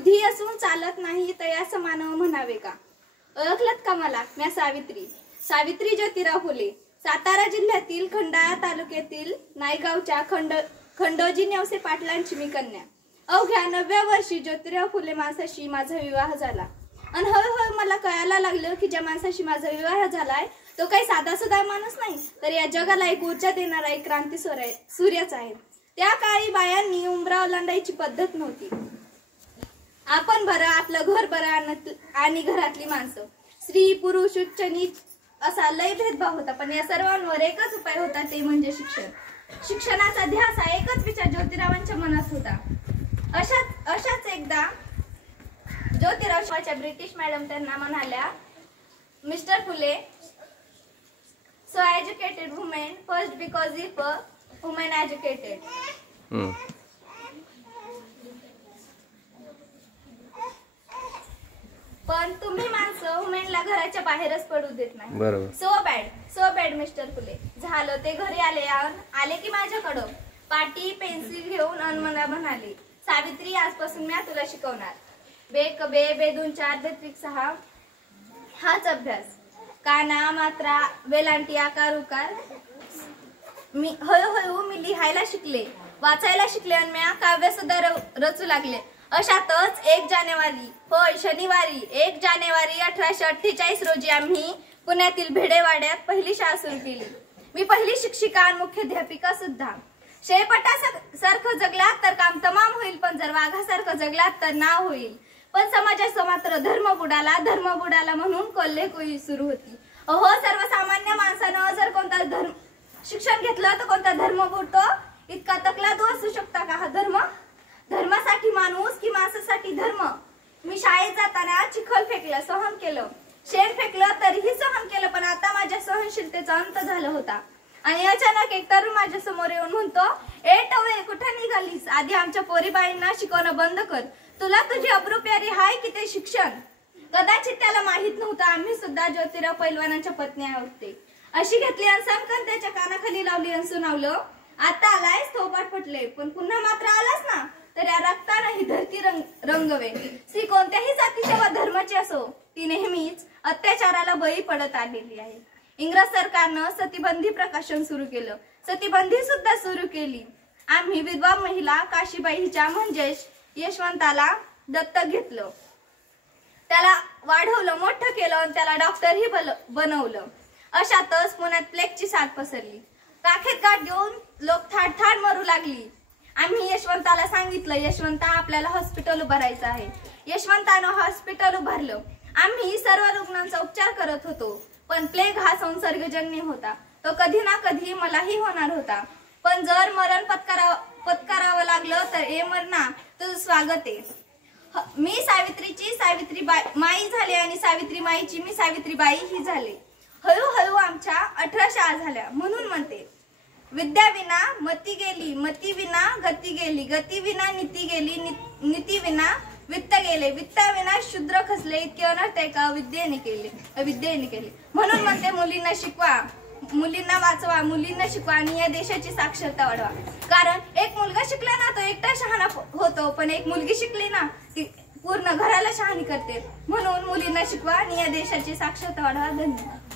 बुद्धी असून चालत नाही तयास मानव म्हणावे का? ओळखलत का मला? मी सावित्री ज्योतिराव फुले, सातारा जिल्ह्यातील खंडाळा तालुक्यातील नायगावच्या खंडोजी नेवसे पाटलांची मी कन्या. अवघ्या 9व्या वर्षी ज्योतिराव फुले माणसाशी माझा विवाह झाला. आणि हळूहळू मला कळायला लागलं की ज्या माणसाशी माझा विवाह झालाय तो काही साधा सुधा माणूस नाही, तर या जगाला एक ऊर्जा देणारा एक क्रांती सूर्यच आहे. त्या काळी बायांनी उंबरा ओलांडायची पद्धत नव्हती. आपण बरं, आपलं घर बरं आणि घरातली माणसं, स्त्री पुरुष उच्च नीच असा लय भेदभाव होता. पण या सर्वांवर एकच उपाय होता, ते म्हणजे शिक्षण. शिक्षणाचा ध्यास हा एकच विचार ज्योतिरावांच्या मनात होता. अशाच एकदा ज्योतिरावांच्या ब्रिटिश मॅडम त्यांना म्हणाल्या, mister Phule, so educated women first because if a woman educated. पण तुम्ही माणसं वुमेनला घराच्या बाहेरच पडू देत नाही. बरोबर. सो बॅड मिस्टर फुले. झालं ते घरी आले की माझ्याकडं पाटी पेन्सिल घेऊन मला म्हणाले, सावित्री, आजपासून मी तुला शिकवणार. बे 2 4 बेत्रिक 6 हाच अभ्यास. काना मात्रा वेलांटी आकार उकार. मी हळूहळू लिहायला शिकले, वाचायला शिकले आणि मी काव्य सुद्धा रचू लागले. अशातच 1 जानेवारी, होय शनिवारी 1 जानेवारी 1848 रोजी आम्ही पुण्यातील भेडेवाड्यात पहिली शाळा सुरू केली. मी पहिली शिक्षिका आणि मुख्याध्यापिका सुद्धा. शेळपटासारखं जगलात तर काम तमाम होईल, पण जर वाघासारखं जगलात तर नाव होईल. पण समाजाचा मात्र धर्म बुडाला म्हणून कोल्हेकुई सुरू होती. अहो, सर्वसामान्य माणसानं जर कोणता शिक्षण घेतलं तर कोणता धर्म बुडतो? इतका तकलादू असू शकता का हा धर्म? धर्मासाठी माणूस की माणसासाठी धर्म? मी शाळेत जाताना चिखल फेकलं, सहन केलं, शेण फेकलं तरीही सहन केलं, पण आता माझ्या सहनशीलतेचा अंत झाला होता. आणि अचानक एक तरुण माझ्या समोर येऊन म्हणतो, ए टवळे, कुठे निघालीस? आधी आमच्या पोरीबाईंना शिकवणं बंद कर. तुला तुझी अब्रू प्यारी हाय की ते शिक्षण? कदाचित त्याला माहित नव्हतं आम्ही सुद्धा ज्योतिराव पैलवानांच्या पत्नी होते. अशी घेतली आणि सणकन त्याच्या कानाखाली लावली आणि सुनावलं, आता आलायस थोपाट फुटले, पण पुन्हा मात्र आलास ना तर या रक्तानं ही धरती रंगवे. स्त्री कोणत्याही जातीच्या व धर्माची असो, ती नेहमीच अत्याचाराला बळी पडत आलेली आहे. इंग्रज सरकारनं सतीबंदी प्रकाशन सुरू केलं, सतीबंदी सुद्धा सुरू केली. आम्ही विधवा महिला काशीबाईच्या म्हणजेच यशवंताला दत्तक घेतलं, त्याला वाढवलं, मोठं केलं आणि त्याला डॉक्टरही बनवलं. अशातच पुण्यात प्लेगची साथ पसरली. काखेत गाठ घेऊन लोक थाट मरू लागली. आम्ही यशवंताला सांगितलं, यशवंता, आपल्याला हॉस्पिटल उभारायचं आहे. यशवंतानं हॉस्पिटल उभारलं. आम्ही सर्व रुग्णांचा उपचार करत होतो. पण प्लेग हा संसर्गजन्य होता, तो कधी ना कधी मलाही होणार होता. पण जर मरण पत्करावं लागलं तर ए मरणा, तुझं स्वागत आहे. मी सावित्रीची माई झाले आणि सावित्री माईची मी सावित्रीबाई ही झाले. हळूहळू आमच्या 18 शाळा झाल्या. म्हणून म्हणते, विद्या विना मती गेली, मती विना गती गेली, गती विना नीती गेली, नीती विना वित्त गेले, वित्ता विना शूद्र खसले. इतके अनर्थ एका अविद्येने केले. म्हणून म्हणते, मुलींना शिकवा, मुलींना वाचवा, मुलींना शिकवा आणि या देशाची साक्षरता वाढवा. कारण एक मुलगा शिकला ना तो एकटा शहाणा होतो, पण एक मुलगी शिकली ना ती पूर्ण घराला शहाणी करते. म्हणून मुलींना शिकवा आणि या देशाची साक्षरता वाढवा. धन्यवाद.